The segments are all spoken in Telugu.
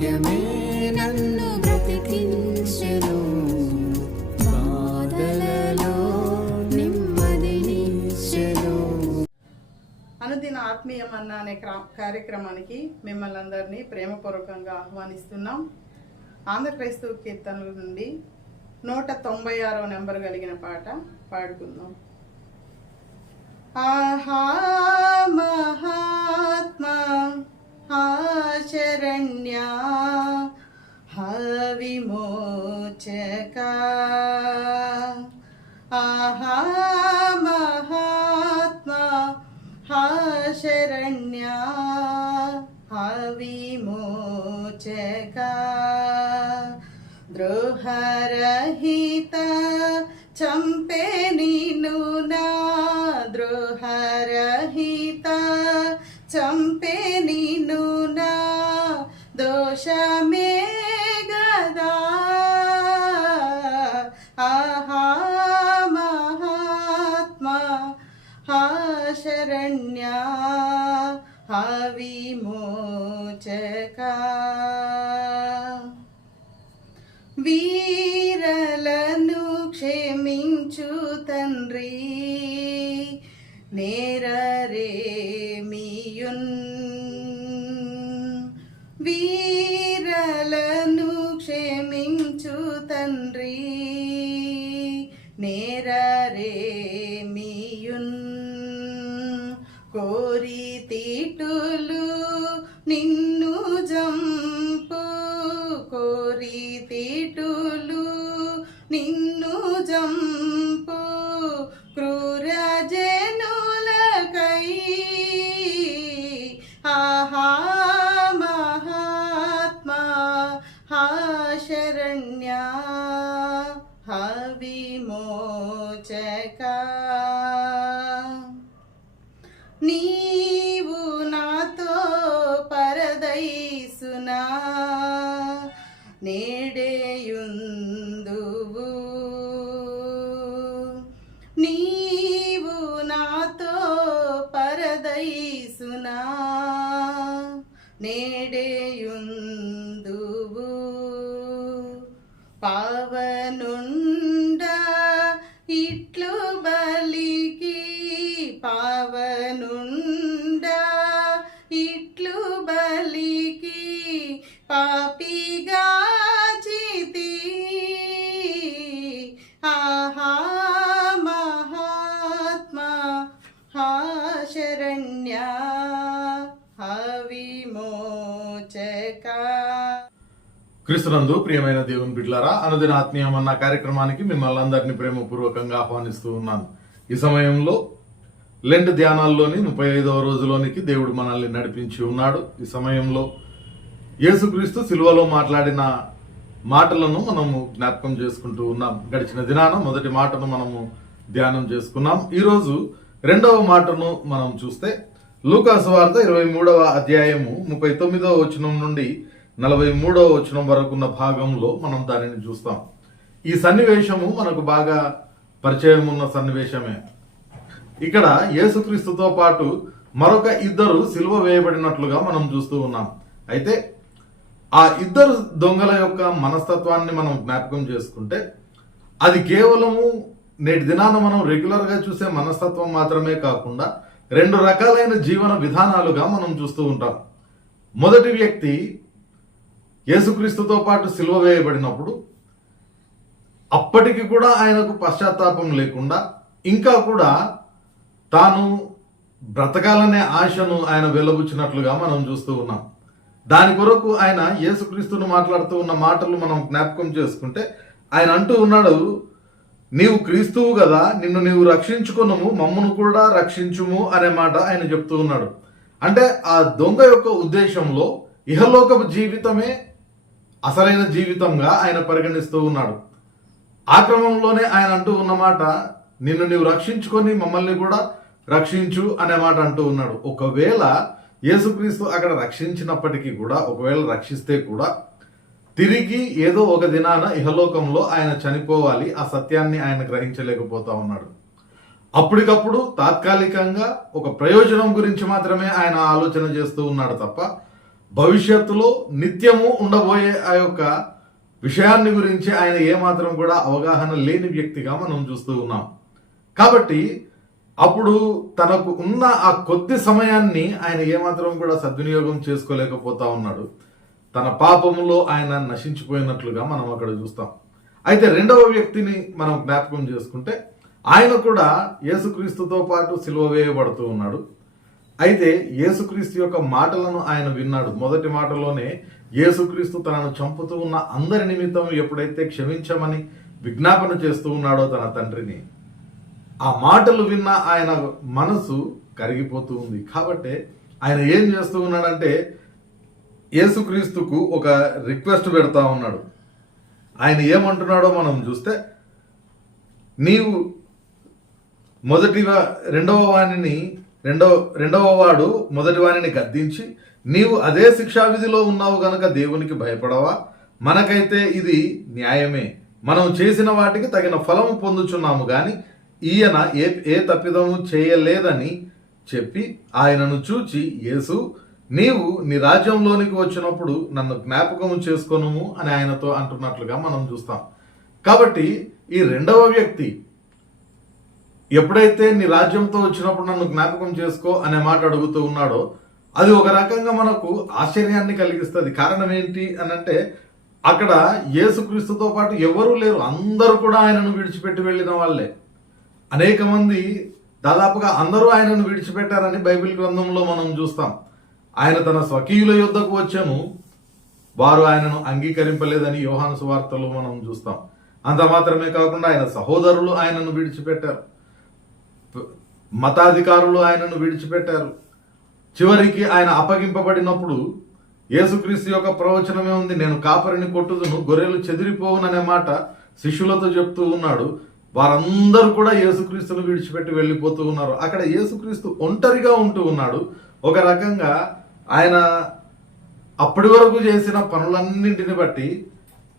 వాక్యమే నన్ను బ్రతికించెను. బాధలలో నెమ్మదినిచ్చెను అనుదిన ఆత్మీయమన్న అనే కార్యక్రమానికి మిమ్మల్ని అందరినీ ప్రేమపూర్వకంగా ఆహ్వానిస్తున్నాం. ఆంధ్ర క్రైస్తవ కీర్తనల నుండి నూట తొంభై ఆరో నెంబర్ కలిగిన పాట పాడుకుందాం. ఆహా నేరరేమియున్ వీరలను క్షమించు తండ్రి. నేరరేమియున్ కోరి తీటులు నిన్ను జంపు. కోరి తీటులు నిన్ను పావనుండ ఇట్లు బలికి పాపిగా చితి. ఆహా మహాత్మా హా శరణ్య హవిమోచక క్రిస్తునందు ప్రియమైన దేవుని బిడ్లారా అనుదిన ఆత్మీయం అన్న కార్యక్రమానికి మిమ్మల్ని అందరినీ ప్రేమపూర్వకంగా ఆహ్వానిస్తూ ఉన్నాను. ఈ సమయంలో లెండ్ ధ్యానాల్లోని ముప్పై ఐదవ రోజులోనికి దేవుడు మనల్ని నడిపించి ఉన్నాడు. ఈ సమయంలో యేసుక్రీస్తు సిలువలో మాట్లాడిన మాటలను మనము జ్ఞాపకం చేసుకుంటూ ఉన్నాం. గడిచిన దినాన మొదటి మాటను మనము ధ్యానం చేసుకున్నాం. ఈరోజు రెండవ మాటను మనం చూస్తే లూకాసు వార్త ఇరవై మూడవ అధ్యాయము ముప్పై తొమ్మిదవ వచనం నుండి నలభై మూడవ వచనం వరకు ఉన్న భాగంలో మనం దానిని చూస్తాం. ఈ సన్నివేశము మనకు బాగా పరిచయం ఉన్న సన్నివేశమే. ఇక్కడ యేసుక్రీస్తుతో పాటు మరొక ఇద్దరు సిలువ వేయబడినట్లుగా మనం చూస్తూ ఉన్నాం. అయితే ఆ ఇద్దరు దొంగల యొక్క మనస్తత్వాన్ని మనం జ్ఞాపకం చేసుకుంటే అది కేవలము నేటి దినాన మనం రెగ్యులర్గా చూసే మనస్తత్వం మాత్రమే కాకుండా రెండు రకాలైన జీవన విధానాలుగా మనం చూస్తూ ఉంటాం. మొదటి వ్యక్తి యేసుక్రీస్తుతో పాటు సిలువ వేయబడినప్పుడు అప్పటికి కూడా ఆయనకు పశ్చాత్తాపం లేకుండా ఇంకా కూడా తాను బ్రతకాలనే ఆశను ఆయన వెలబుచ్చినట్లుగా మనం చూస్తూ ఉన్నాం. దాని కొరకు ఆయన యేసుక్రీస్తును మాట్లాడుతూ ఉన్న మాటలు మనం జ్ఞాపకం చేసుకుంటే ఆయన అంటూ ఉన్నాడు నీవు క్రీస్తువు కదా నిన్ను నీవు రక్షించుకునము మమ్మను కూడా రక్షించుము అనే మాట ఆయన చెప్తూ ఉన్నాడు. అంటే ఆ దొంగ యొక్క ఉద్దేశంలో ఇహలోకపు జీవితమే అసలైన జీవితంగా ఆయన పరిగణిస్తూ ఉన్నాడు. ఆ క్రమంలోనే ఆయన అంటూ ఉన్నమాట నిన్ను నీవు రక్షించుకొని మమ్మల్ని కూడా రక్షించు అనే మాట అంటూ ఉన్నాడు. ఒకవేళ యేసుక్రీస్తు అక్కడ రక్షించినప్పటికీ కూడా ఒకవేళ రక్షిస్తే కూడా తిరిగి ఏదో ఒక దినాన ఇహలోకంలో ఆయన చనిపోవాలి ఆ సత్యాన్ని ఆయన గ్రహించలేకపోతా ఉన్నాడు. అప్పటికప్పుడు తాత్కాలికంగా ఒక ప్రయోజనం గురించి మాత్రమే ఆయన ఆలోచన చేస్తూ ఉన్నాడు తప్ప భవిష్యత్తులో నిత్యము ఉండబోయే ఆ యొక్క విషయాన్ని గురించి ఆయన ఏమాత్రం కూడా అవగాహన లేని వ్యక్తిగా మనం చూస్తూ ఉన్నాం. కాబట్టి అప్పుడు తనకు ఉన్న ఆ కొద్ది సమయాన్ని ఆయన ఏమాత్రం కూడా సద్వినియోగం చేసుకోలేకపోతా ఉన్నాడు. తన పాపములో ఆయన నశించిపోయినట్లుగా మనం అక్కడ చూస్తాం. అయితే రెండవ వ్యక్తిని మనం జ్ఞాపకం చేసుకుంటే ఆయన కూడా యేసుక్రీస్తుతో పాటు సిలువ వేయబడుతూ ఉన్నాడు. అయితే యేసుక్రీస్తు యొక్క మాటలను ఆయన విన్నాడు. మొదటి మాటలోనే యేసుక్రీస్తు తనను చంపుతూ ఉన్న అందరి నిమిత్తం ఎప్పుడైతే క్షమించమని విజ్ఞాపన చేస్తూ ఉన్నాడో తన తండ్రిని ఆ మాటలు విన్న ఆయన మనసు కరిగిపోతూ ఉంది. కాబట్టి ఆయన ఏం చేస్తూ ఉన్నాడంటే యేసుక్రీస్తుకు ఒక రిక్వెస్ట్ పెడతా ఉన్నాడు. ఆయన ఏమంటున్నాడో మనం చూస్తే నీవు మొదటివా రెండవ వాణిని రెండవ రెండవ వాడు మొదటి వాణిని గద్దించి నీవు అదే శిక్షావిధిలో ఉన్నావు గనక దేవునికి భయపడవా? మనకైతే ఇది న్యాయమే. మనం చేసిన వాటికి తగిన ఫలము పొందుచున్నాము కానీ ఈయన ఏ ఏ తప్పిదము చేయలేదని చెప్పి ఆయనను చూచి యేసు నీవు నీ రాజ్యంలోనికి వచ్చినప్పుడు నన్ను జ్ఞాపకము చేసుకొనుము అని ఆయనతో అంటున్నట్లుగా మనం చూస్తాం. కాబట్టి ఈ రెండవ వ్యక్తి ఎప్పుడైతే నీ రాజ్యంతో వచ్చినప్పుడు నన్ను జ్ఞాపకం చేసుకో అనే మాట అడుగుతూ ఉన్నాడో అది ఒక రకంగా మనకు ఆశ్చర్యాన్ని కలిగిస్తుంది. కారణం ఏంటి అని అంటే అక్కడ యేసుక్రీస్తుతో పాటు ఎవరూ లేరు. అందరూ కూడా ఆయనను విడిచిపెట్టి వెళ్ళిన వాళ్ళే. అనేక మంది దాదాపుగా అందరూ ఆయనను విడిచిపెట్టారని బైబిల్ గ్రంథంలో మనం చూస్తాం. ఆయన తన స్వకీయుల యుద్ధకు వచ్చాను. వారు ఆయనను అంగీకరింపలేదని యోహాను సువార్తలో మనం చూస్తాం. అంత మాత్రమే కాకుండా ఆయన సహోదరులు ఆయనను విడిచిపెట్టారు. మతాధికారులు ఆయనను విడిచిపెట్టారు. చివరికి ఆయన అప్పగింపబడినప్పుడు యేసుక్రీస్తు యొక్క ప్రవచనమే ఉంది నేను కాపరిని కొట్టుదును గొర్రెలు చెదిరిపోవుననే మాట శిష్యులతో చెప్తూ ఉన్నాడు. వారందరూ కూడా యేసుక్రీస్తును విడిచిపెట్టి వెళ్ళిపోతూ ఉన్నారు. అక్కడ యేసుక్రీస్తు ఒంటరిగా ఉంటూ ఉన్నాడు. ఒక రకంగా ఆయన అప్పటి వరకు చేసిన పనులన్నింటిని బట్టి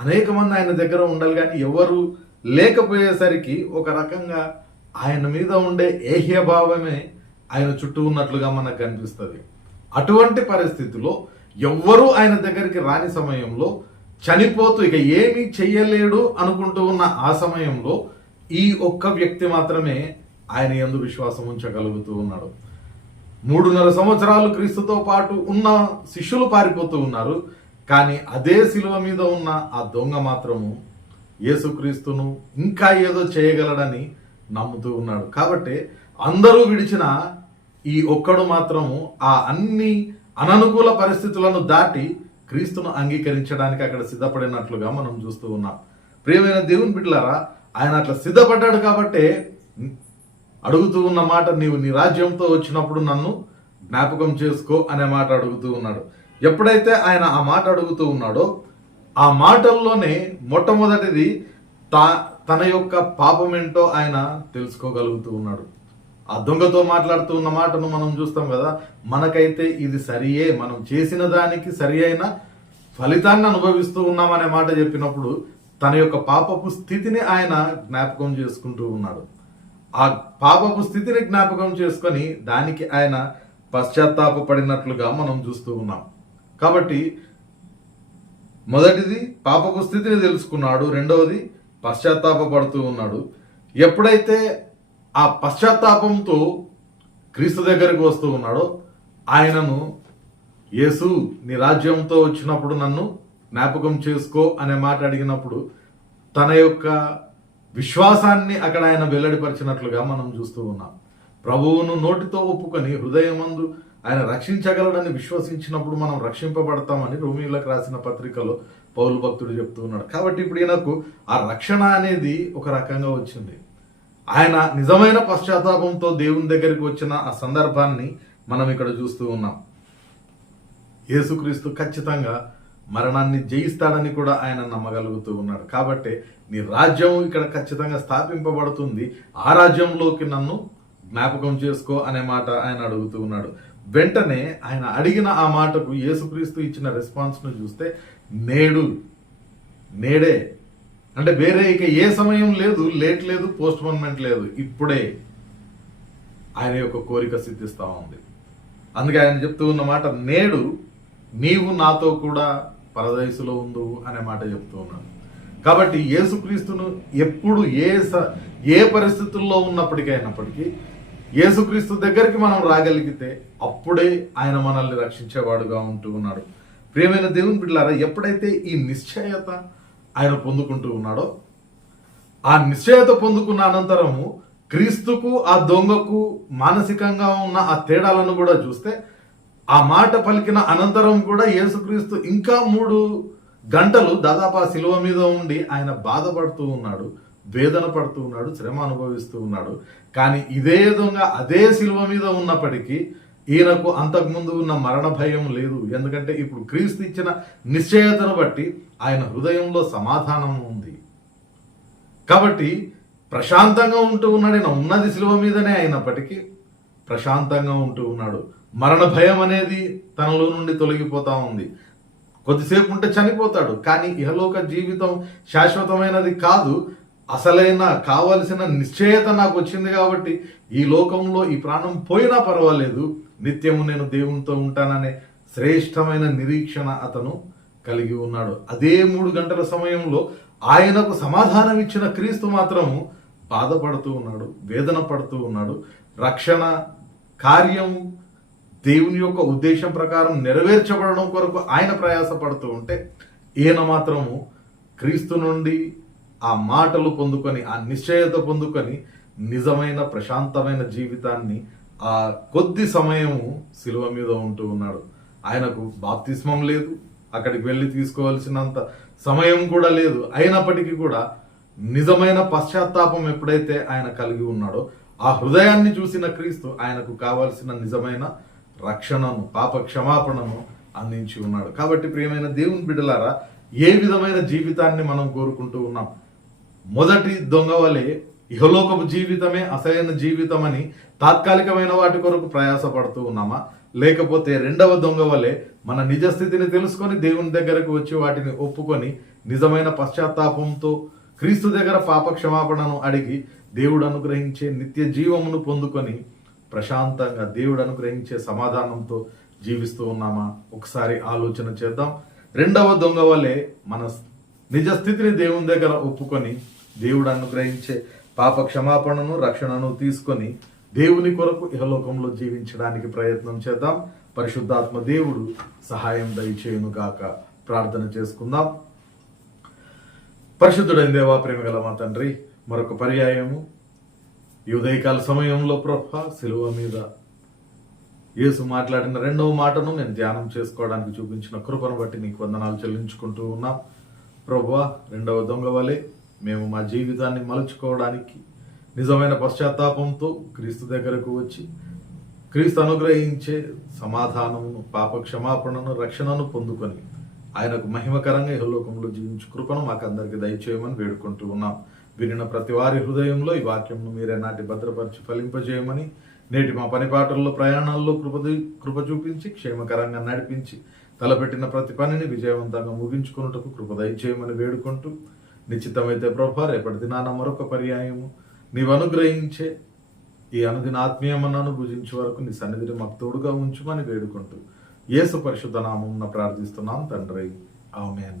అనేక మంది ఆయన దగ్గర ఉండాలి కానీ ఎవరు లేకపోయేసరికి ఒక రకంగా ఆయన మీద ఉండే ఏహ్య భావమే ఆయన చుట్టూ ఉన్నట్లుగా మనకు కనిపిస్తుంది. అటువంటి పరిస్థితిలో ఎవ్వరూ ఆయన దగ్గరికి రాని సమయంలో చనిపోతూ ఇక ఏమీ చెయ్యలేడు అనుకుంటూ ఉన్న ఆ సమయంలో ఈ ఒక్క వ్యక్తి మాత్రమే ఆయన ఎందు విశ్వాసం ఉంచగలుగుతూ ఉన్నాడు. మూడున్నర సంవత్సరాలు క్రీస్తుతో పాటు ఉన్న శిష్యులు పారిపోతూ ఉన్నారు. కానీ అదే శిలువ మీద ఉన్న ఆ దొంగ మాత్రము యేసుక్రీస్తును ఇంకా ఏదో చేయగలడని నమ్ముతూ ఉన్నాడు. కాబట్టి అందరూ విడిచిన ఈ ఒక్కడు మాత్రము ఆ అన్ని అననుకూల పరిస్థితులను దాటి క్రీస్తును అంగీకరించడానికి అక్కడ సిద్ధపడినట్లుగా మనం చూస్తూ ఉన్నాం. ప్రియమైన దేవుని బిడ్డలారా ఆయన అట్లా సిద్ధపడ్డాడు కాబట్టే అడుగుతూ ఉన్న మాట నీవు నీ రాజ్యంతో వచ్చినప్పుడు నన్ను జ్ఞాపకం చేసుకో అనే మాట అడుగుతూ ఉన్నాడు. ఎప్పుడైతే ఆయన ఆ మాట అడుగుతూ ఉన్నాడో ఆ మాటల్లోనే మొట్టమొదటిది తా తన యొక్క పాపం ఏంటో ఆయన తెలుసుకోగలుగుతూ ఉన్నాడు. ఆ దొంగతో మాట్లాడుతూ ఉన్న మాటను మనం చూస్తాం కదా మనకైతే ఇది సరియే మనం చేసిన దానికి సరి అయిన ఫలితాన్ని అనుభవిస్తూ ఉన్నామనే మాట చెప్పినప్పుడు తన యొక్క పాపపు స్థితిని ఆయన జ్ఞాపకం చేసుకుంటూ ఉన్నాడు. ఆ పాపపు స్థితిని జ్ఞాపకం చేసుకొని దానికి ఆయన పశ్చాత్తాపపడినట్లుగా మనం చూస్తూ ఉన్నాం. కాబట్టి మొదటిది పాపపు స్థితిని తెలుసుకున్నాడు రెండవది పశ్చాత్తాపపడుతూ ఉన్నాడు. ఎప్పుడైతే ఆ పశ్చాత్తాపంతో క్రీస్తు దగ్గరికి వస్తూ ఉన్నాడో ఆయనను యేసు నీ రాజ్యంతో వచ్చినప్పుడు నన్ను జ్ఞాపకం చేసుకో అనే మాట అడిగినప్పుడు తన యొక్క విశ్వాసాన్ని అక్కడ ఆయన వెల్లడిపరిచినట్లుగా మనం చూస్తూ ఉన్నాం. ప్రభువును నోటితో ఒప్పుకొని హృదయమందు ఆయన రక్షించగలడని విశ్వసించినప్పుడు మనం రక్షింపబడతామని రోమిలకు రాసిన పత్రికలో పౌరు భక్తుడు చెప్తూ ఉన్నాడు. కాబట్టి ఇప్పుడు ఈయనకు ఆ రక్షణ అనేది ఒక రకంగా వచ్చింది. ఆయన నిజమైన పశ్చాత్తాపంతో దేవుని దగ్గరికి వచ్చిన ఆ సందర్భాన్ని మనం ఇక్కడ చూస్తూ ఉన్నాం. యేసుక్రీస్తు ఖచ్చితంగా మరణాన్ని జయిస్తాడని కూడా ఆయన నమ్మగలుగుతూ ఉన్నాడు. కాబట్టి నీ రాజ్యం ఇక్కడ ఖచ్చితంగా స్థాపింపబడుతుంది. ఆ రాజ్యంలోకి నన్ను జ్ఞాపకం చేసుకో అనే మాట ఆయన అడుగుతూ ఉన్నాడు. వెంటనే ఆయన అడిగిన ఆ మాటకు యేసుక్రీస్తు ఇచ్చిన రెస్పాన్స్ను చూస్తే నేడు నేడే. అంటే వేరే ఇక ఏ సమయం లేదు లేట్ లేదు పోస్ట్ పోన్మెంట్ లేదు. ఇప్పుడే ఆయన యొక్క కోరిక సిద్ధిస్తూ ఉంది. అందుకే ఆయన చెప్తూ ఉన్న మాట నేడు నీవు నాతో కూడా పరదయసులో ఉండు అనే మాట చెప్తూ ఉన్నాడు. కాబట్టి యేసుక్రీస్తును ఎప్పుడు ఏ స- ఏ పరిస్థితుల్లో ఉన్నప్పటికైనప్పటికీ యేసుక్రీస్తు దగ్గరికి మనం రాగలిగితే అప్పుడే ఆయన మనల్ని రక్షించేవాడుగా ఉంటూ ఉన్నాడు. ప్రియమైన దేవుని బిడ్డారా ఎప్పుడైతే ఈ నిశ్చయత ఆయన పొందుకుంటూ ఉన్నాడో ఆ నిశ్చయత పొందుకున్న అనంతరము క్రీస్తుకు ఆ దొంగకు మానసికంగా ఉన్న ఆ తేడాలను కూడా చూస్తే ఆ మాట పలికిన అనంతరం కూడా యేసుక్రీస్తు ఇంకా మూడు గంటలు దాదాపు ఆ శిలువ మీద ఉండి ఆయన బాధపడుతూ ఉన్నాడు వేదన పడుతూ ఉన్నాడు శ్రమ అనుభవిస్తూ ఉన్నాడు. కానీ ఇదే విధంగా అదే శిలువ మీద ఉన్నప్పటికీ ఈయనకు అంతకుముందు ఉన్న మరణ భయం లేదు. ఎందుకంటే ఇప్పుడు క్రీస్తు ఇచ్చిన నిశ్చయతను బట్టి ఆయన హృదయంలో సమాధానం ఉంది. కాబట్టి ప్రశాంతంగా ఉంటూ ఉన్నాడు. ఈయన ఉన్నది శిలువ మీదనే అయినప్పటికీ ప్రశాంతంగా ఉంటూ ఉన్నాడు. మరణ భయం అనేది తనలో నుండి తొలగిపోతా ఉంది. కొద్దిసేపు ఉంటే చనిపోతాడు కానీ ఇహలోక జీవితం శాశ్వతమైనది కాదు. అసలైన కావలసిన నిశ్చయత నాకు వచ్చింది కాబట్టి ఈ లోకంలో ఈ ప్రాణం పోయినా పర్వాలేదు. నిత్యము నేను దేవునితో ఉంటాననే శ్రేష్టమైన నిరీక్షణ అతను కలిగి ఉన్నాడు. అదే మూడు గంటల సమయంలో ఆయనకు సమాధానం ఇచ్చిన క్రీస్తు మాత్రము బాధపడుతూ ఉన్నాడు వేదన పడుతూ ఉన్నాడు. రక్షణ కార్యం దేవుని యొక్క ఉద్దేశం ప్రకారం నెరవేర్చబడడం కొరకు ఆయన ప్రయాసపడుతూ ఉంటే ఈయన మాత్రము క్రీస్తు నుండి ఆ మాటలు పొందుకొని ఆ నిశ్చయత పొందుకొని నిజమైన ప్రశాంతమైన జీవితాన్ని ఆ కొద్ది సమయము శిలువ మీద ఉంటూ ఉన్నాడు. ఆయనకు బాప్తిస్మం లేదు అక్కడికి వెళ్ళి తీసుకోవాల్సినంత సమయం కూడా లేదు. అయినప్పటికీ కూడా నిజమైన పశ్చాత్తాపం ఎప్పుడైతే ఆయన కలిగి ఉన్నాడో ఆ హృదయాన్ని చూసిన క్రీస్తు ఆయనకు కావాల్సిన నిజమైన రక్షణను పాప క్షమాపణను అందించి ఉన్నాడు. కాబట్టి ప్రియమైన దేవుని బిడ్డలారా ఏ విధమైన జీవితాన్ని మనం కోరుకుంటూ ఉన్నాం? మొదటి దొంగ వలె ఇహలోకపు జీవితమే అసలైన జీవితం అని తాత్కాలికమైన వాటి కొరకు ప్రయాసపడుతూ ఉన్నామా? లేకపోతే రెండవ దొంగ వలె మన నిజ స్థితిని తెలుసుకొని దేవుని దగ్గరకు వచ్చి వాటిని ఒప్పుకొని నిజమైన పశ్చాత్తాపంతో క్రీస్తు దగ్గర పాప క్షమాపణను అడిగి దేవుడు అనుగ్రహించే నిత్య జీవమును పొందుకొని ప్రశాంతంగా దేవుడు అనుగ్రహించే సమాధానంతో జీవిస్తూ ఉన్నామా? ఒకసారి ఆలోచన చేద్దాం. రెండవ దొంగ వలె మన నిజ స్థితిని దేవుని దగ్గర ఒప్పుకొని దేవుడు అనుగ్రహించే పాప క్షమాపణను రక్షణను తీసుకొని దేవుని కొరకు ఇహలోకంలో జీవించడానికి ప్రయత్నం చేద్దాం. పరిశుద్ధాత్మ దేవుడు సహాయం దయచేయును గాక. ప్రార్థన చేసుకుందాం. పరిశుద్ధుడైన దేవా ప్రేమగల మా తండ్రి మరొక పర్యాయము ఈ ఉదయకాల సమయంలో ప్రభ శిలువ మీద యేసు మాట్లాడిన రెండవ మాటను నేను ధ్యానం చేసుకోవడానికి చూపించిన కృపను బట్టి నీకు వందనాలు చెల్లించుకుంటూ ఉన్నాం. ప్రభా రెండవ దొంగ వలె మేము మా జీవితాన్ని మలుచుకోవడానికి నిజమైన పశ్చాత్తాపంతో క్రీస్తు దగ్గరకు వచ్చి క్రీస్తు అనుగ్రహించే సమాధానమును పాప క్షమాపణను రక్షణను పొందుకొని ఆయనకు మహిమకరంగా యహలోకంలో జీవించు కృపను మాకు అందరికి దయచేయమని వేడుకుంటూ ఉన్నాం. వినిన ప్రతి వారి హృదయంలో ఈ వాక్యంను మీరే నాటి భద్రపరిచి ఫలింపజేయమని నేటి మా పనిపాటల్లో ప్రయాణాల్లో కృప కృప చూపించి క్షేమకరంగా నడిపించి తలపెట్టిన ప్రతి పనిని విజయవంతంగా ముగించుకున్నటకు కృప దయచేయమని వేడుకుంటూ నిశ్చితమైతే ప్రభా రేపటి దినాన మరొక పర్యాయము నీవు అనుగ్రహించే ఈ అనుదిన ఆత్మీయమన్నాను భుజించే వరకు నీ సన్నిధిని మాకు తోడుగా ఉంచుమని వేడుకుంటూ యేసు పరిశుద్ధ నామం ప్రార్థిస్తున్నాం తండ్రి. ఆమెన్.